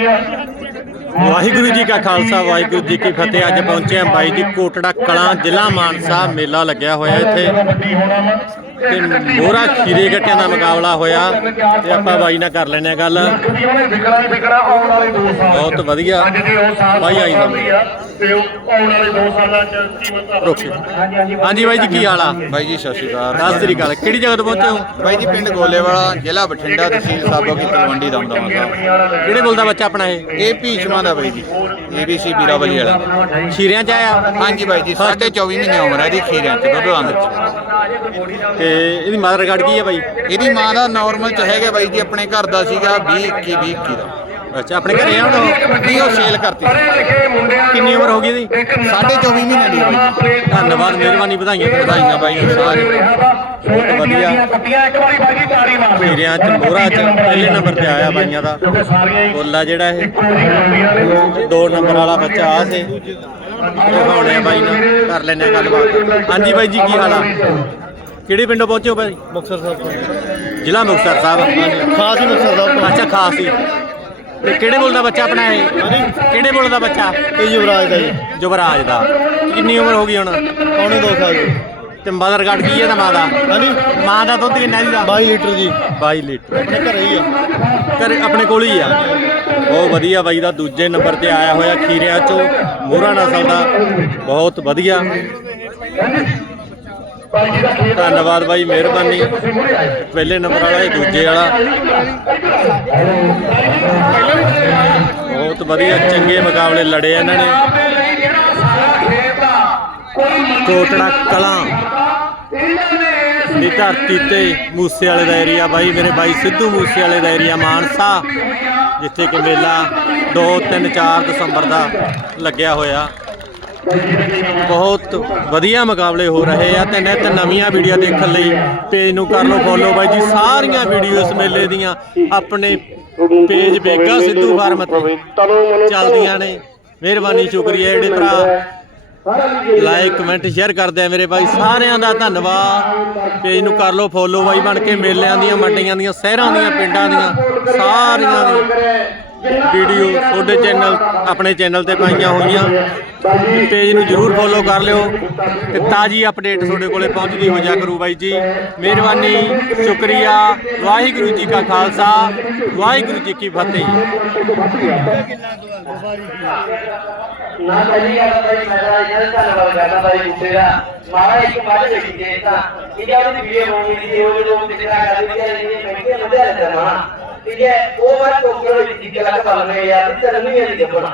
ਵਾਹਿਗੁਰੂ ਜੀ ਕਾ ਖਾਲਸਾ, ਵਾਹਿਗੁਰੂ ਜੀ ਕੀ ਫਤਿਹ। ਅੱਜ ਪਹੁੰਚੇ ਹਾਂ ਬਾਈ ਦੀ ਕੋਟੜਾ ਕਲਾਂ, ਜ਼ਿਲ੍ਹਾ ਮਾਨਸਾ ਮੇਲਾ ਲੱਗਿਆ ਹੋਇਆ ਇੱਥੇ। ਤੇ ਮੋਹਰਾ ਖੀਰੇ ਗੱਟਿਆਂ ਦਾ ਮੁਕਾਬਲਾ ਹੋਇਆ ਤੇ ਆਪਾਂ ਬਾਈ ਨਾਲ ਕਰ ਆ ਗੱਲ। ਬਹੁਤ ਵਧੀਆ। ਬਾਈ ਆਈ ਦਾ ਤੇ। ਆਉਣ ਵਾਲੇ 2 ਸਾਲਾਂ ਚ ਕੀਮਤ ਹਾਂਜੀ ਬਾਈ ਜੀ ਕੀ ਹਾਲ ਆ? ਬਾਈ ਜੀ ਸਤਿ ਸ਼੍ਰੀ ਅਕਾਲ। ਸਤਿ ਸ੍ਰੀ ਅਕਾਲ। ਕਿਹੜੀ ਜਗ੍ਹਾ ਤੋਂ ਪਹੁੰਚੇ ਹੋ? ਬਾਈ ਜੀ ਪਿੰਡ ਗੋਲੇਵਾਲਾ ਜ਼ਿਲ੍ਹਾ ਬਠਿੰਡਾ ਤਹਿਸੀਲ ਸਾਬੋ ਕੀ ਤਲਵੰਡੀ ਦਮਦਮਾ ਸਾਹਿਬ। ਕਿਹੜੇ ਬੋਲਦਾ ਬੱਚਾ ਆਪਣਾ ਇਹ? ਇਹ ਭੀਸ਼ਮਾ ਦਾ ਬਾਈ ਜੀ ਏਬੀਸੀ ਵੀਰਾਵਲੀ ਵਾਲਾ। ਖੀਰਿਆਂ ਚ ਆਇਆ? ਹਾਂਜੀ ਬਾਈ ਜੀ ਸਾਢੇ 24 ਮਹੀਨੇ ਉਮਰ ਹੈ ਇਹਦੀ ਖੀਰਿਆਂ ਚ ਦੁੱਧ ਆਂਦ ਚ ਤੇ ਇਹਦੀ ਮਦਰ ਗੜ ਕੀ ਹੈ ਬਾਈ? ਇਹਦੀ ਮਾਂ ਦਾ ਨਾਰਮਲ ਚ ਹੈਗਾ ਬਾਈ ਜੀ ਆਪਣੇ ਘਰ ਦਾ ਸੀਗਾ 20 21 20 21 ਦਾ। ਅੱਛਾ ਆਪਣੇ ਘਰੇ ਆ ਹੁਣ ਉਹ? ਨਹੀਂ ਉਹ ਸੇਲ ਕਰਤੀ। ਕਿੰਨੀ ਉਮਰ ਹੋ ਗਈ ਇਹਦੀ? ਸਾਢੇ 24 ਮਹੀਨੇ ਦੀ ਬਾਈ ਧੰਨਵਾਦ ਮਿਹਰਬਾਨੀ ਵਧਾਈਆਂ ਵਧਾਈਆਂ ਬਾਈ ਸਾਰੇ। ਬਹੁਤ ਵਧੀਆ। ਕੁੱਤੀਆਂ ਇੱਕ ਵਾਰੀ ਬਾਜੀ ਤਾਰੀ ਮਾਰ ਦਿਓ। ਖੀਰਿਆਂ ਚ ਮੋਹਰਾ ਚ ਪਹਿਲੇ ਨੰਬਰ ਤੇ ਆਇਆ ਬਾਈਆਂ ਦਾ। ਬੋਲਾ ਜਿਹੜਾ ਇਹ ਦੋ ਨੰਬਰ ਵਾਲਾ ਬੱਚਾ ਆ ਸੀ। ਦਿਖਾਉਣੇ ਬਾਈ ਨਾਲ ਕਰ ਆ ਗੱਲਬਾਤ। ਹਾਂਜੀ ਬਾਈ ਜੀ ਕੀ ਹਾਲ ਆ? ਕਿਹੜੇ ਪਿੰਡੋਂ ਪਹੁੰਚੇ ਹੋ ਬਾਈ ਮੁਕਤਸਰ ਸਾਹਿਬ ਤੋਂ। ਜ਼ਿਲ੍ਹਾ ਮੁਕਤਸਰ ਸਾਹਿਬ। ਖਾਸ ਹੀ ਮੁਕਤਸਰ ਸਾਹਿਬ ਤੋਂ। ਅੱਛਾ ਖਾਸ ਹੀ। ਤੇ ਕਿਹੜੇ ਬੋਲ ਦਾ ਬੱਚਾ ਆਪਣਾ ਇਹ? ਕਿਹੜੇ ਬੋਲ ਦਾ ਬੱਚਾ? ਇਹ ਯੁਵਰਾਜ ਦਾ ਜੀ। ਜੁਬਰਾਜ ਦਾ। ਕਿੰਨੀ ਉਮਰ ਹੋ ਗਈ ਹੁਣ? ਪੌਣੇ 2 ਸਾਲ। ਦੀ ਤੇ ਮਦਰ ਗੜ ਕੀ ਹੈ ਤਾਂ ਮਾਂ ਦਾ? ਹਾਂਜੀ। ਮਾਂ ਦਾ ਦੁੱਧ ਕਿੰਨਾ ਦੀ ਦਾ 22 ਲੀਟਰ ਜੀ। 22 ਲੀਟਰ। ਆਪਣੇ ਘਰੇ ਹੀ ਆ। ਘਰੇ ਆਪਣੇ ਕੋਲ ਹੀ ਆ? ਬਹੁਤ ਵਧੀਆ ਬਾਈ ਦਾ। ਦੂਜੇ ਨੰਬਰ ਤੇ ਆਇਆ ਹੋਇਆ ਖੀਰਿਆਂ ਚੋਂ। ਮੋਹਰਾ ਨਸਲ ਦਾ। ਬਹੁਤ ਵਧੀਆ। ਧੰਨਵਾਦ ਬਾਈ, ਮਿਹਰਬਾਨੀ। ਪਹਿਲੇ ਨੰਬਰ ਵਾਲਾ ਇਹ ਦੂਜੇ ਵਾਲਾ। ਬਹੁਤ ਵਧੀਆ, ਚੰਗੇ ਮੁਕਾਬਲੇ ਲੜੇ ਇਹਨਾਂ ਨੇ। ਆਪਣੇ ਕੋਟੜਾ ਕਲਾਂ। ਦੀ ਧਰਤੀ ਤੇ ਮੂਸੇ ਵਾਲੇ ਦਾ ਏਰੀਆ ਬਾਈ, ਮੇਰੇ ਬਾਈ ਸਿੱਧੂ ਮੂਸੇ ਵਾਲੇ ਦਾ ਏਰੀਆ ਮਾਨਸਾ, ਜਿੱਥੇ ਕਿ ਮੇਲਾ 2 3 4 ਦਸੰਬਰ ਦਾ ਲੱਗਿਆ ਹੋਇਆ। ਬਹੁਤ ਵਧੀਆ ਮੁਕਾਬਲੇ ਹੋ ਰਹੇ ਆ ਤੇ ਨਿਤ ਨਵੀਆਂ ਵੀਡੀਓ ਦੇਖਣ ਲਈ ਪੇਜ ਨੂੰ ਕਰ ਲਓ ਫੋਲੋ ਬਾਈ ਜੀ। ਸਾਰੀਆਂ ਵੀਡੀਓ ਇਸ ਮੇਲੇ ਦੀਆਂ ਆਪਣੇ ਪੇਜ ਬੇਗਾ ਸਿੱਧੂ ਫਾਰਮ ਤੇ ਚੱਲਦੀਆਂ ਨੇ। ਮਿਹਰਬਾਨੀ, ਸ਼ੁਕਰੀਆ ਜਿਹੜੇ ਭਰਾ ਲਾਈਕ ਕਮੈਂਟ ਸ਼ੇਅਰ ਕਰਦੇ ਆ ਮੇਰੇ ਭਾਈ ਸਾਰਿਆਂ ਦਾ ਧੰਨਵਾਦ। ਪੇਜ ਨੂੰ ਕਰ ਲਓ ਫੋਲੋ ਬਾਈ ਬਣ ਕੇ ਮੇਲਿਆਂ ਦੀਆਂ, ਮੰਡੀਆਂ ਦੀਆਂ, ਸ਼ਹਿਰਾਂ ਦੀਆਂ, ਪਿੰਡਾਂ ਦੀਆਂ, ਸਾਰੀਆਂ ਦੀ ਵੀਡੀਓ ਤੁਹਾਡੇ ਚੈਨਲ ਆਪਣੇ ਚੈਨਲ ਤੇ ਪਾਈਆਂ ਹੋਈਆਂ ਪੇਜ ਨੂੰ ਜਰੂਰ ਫੋਲੋ ਕਰ ਲਿਓ ਤੇ ਤਾਜੀ ਅਪਡੇਟ ਤੁਹਾਡੇ ਕੋਲੇ ਪਹੁੰਚਦੀ ਹੋ ਜਾ ਕਰੂ ਬਾਈ ਜੀ ਮਿਹਰਬਾਨੀ ਸ਼ੁਕਰੀਆ ਵਾਹਿਗੁਰੂ ਜੀ ਕਾ ਖਾਲਸਾ ਵਾਹਿਗੁਰੂ ਜੀ ਕੀ ਫਤਿਹ ਨਾ ਪਹਿਲੀ ਗੱਲ ਤਾਂ ਜੀ ਇਹਨਾਂ ਦਾ ਧੰਨਵਾਦ ਕਰਦਾ ਬਾਈ ਬੁੱਢੇ ਦਾ ਮਹਾਰਾਜ ਇੱਕ ਮੱਝ ਵੇਖੀ ਜੇ ਤਾਂ ਠੀਕ ਉਹਦੀ ਵੀਡੀਓ ਬਣਾਉਣੀ ਸੀ ਉਹ ਜਦੋਂ ਦਿਖਾ ਕਰਦੀ ਸੀ ਇਹ ਮਹਿੰਗੇ ਬੰਦੇ ਆ ਜਾਣਾ ਠੀਕ ਹੈ ਉਹ ਵਾਰ ਟੋਕੀਓ ਵਿੱਚ ਜਿੱਕੇ ਲੱਗ ਪਾਉਂਦੇ